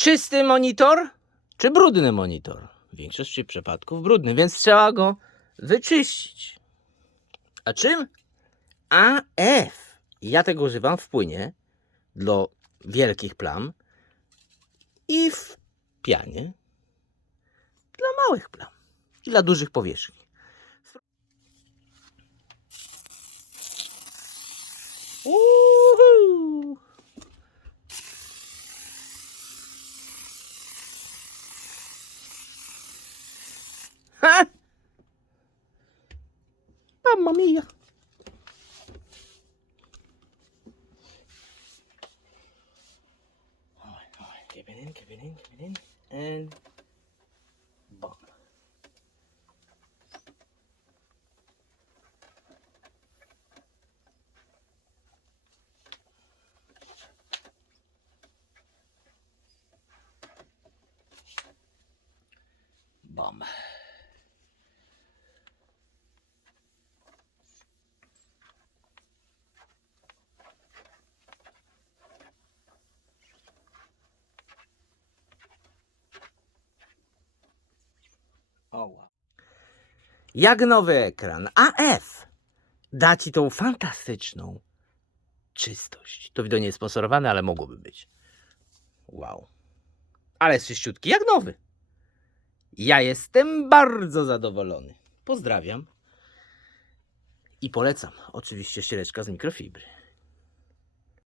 czysty monitor czy brudny monitor? W większości przypadków brudny, więc trzeba go wyczyścić. A czym? AF. Ja tego używam w płynie do wielkich plam i w pianie dla małych plam i dla dużych powierzchni. Uhu. Ha! Mamma mia! Keep it in, keep it in, keep it in, and boom. Bum. Jak nowy ekran AF da ci tą fantastyczną czystość. To wideo nie jest sponsorowane, ale mogłoby być. Wow. Ale jest czyściutki, jak nowy. Ja jestem bardzo zadowolony. Pozdrawiam. I polecam oczywiście ściereczka z mikrofibry.